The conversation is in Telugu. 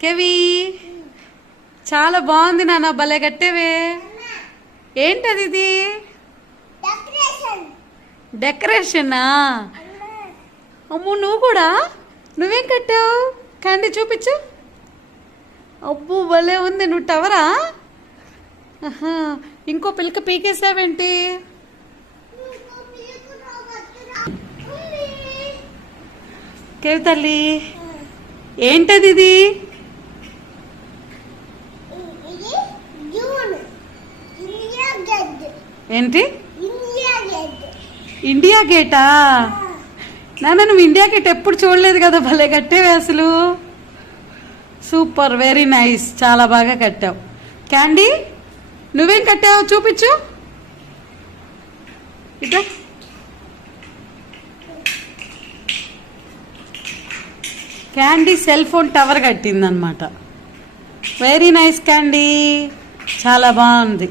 కేవి చాలా బాగుంది నాన్న, భలే కట్టేవే. ఏంటది ఇది? డెకరేషనా? అమ్మో, నువ్వు కూడా? నువ్వేం కట్టావు? క్యాండీ చూపించు. అబ్బో భలే ఉంది. నువ్వు టవరా? ఇంకో పిల్లక పీకేసావేంటి? కేవి తల్లి, ఏంటది ఇది? ఏంటి? ఇండియా గేటా? నాన్న, నువ్వు ఇండియా గేట్ ఎప్పుడు చూడలేదు కదా, భలే కట్టేవి అసలు. సూపర్, వెరీ నైస్, చాలా బాగా కట్టావు. క్యాండీ, నువ్వేం కట్టావు చూపించు. ఇట్లా క్యాండీ సెల్ ఫోన్ టవర్ కట్టిందనమాట. వెరీ నైస్ క్యాండీ, చాలా బాగుంది.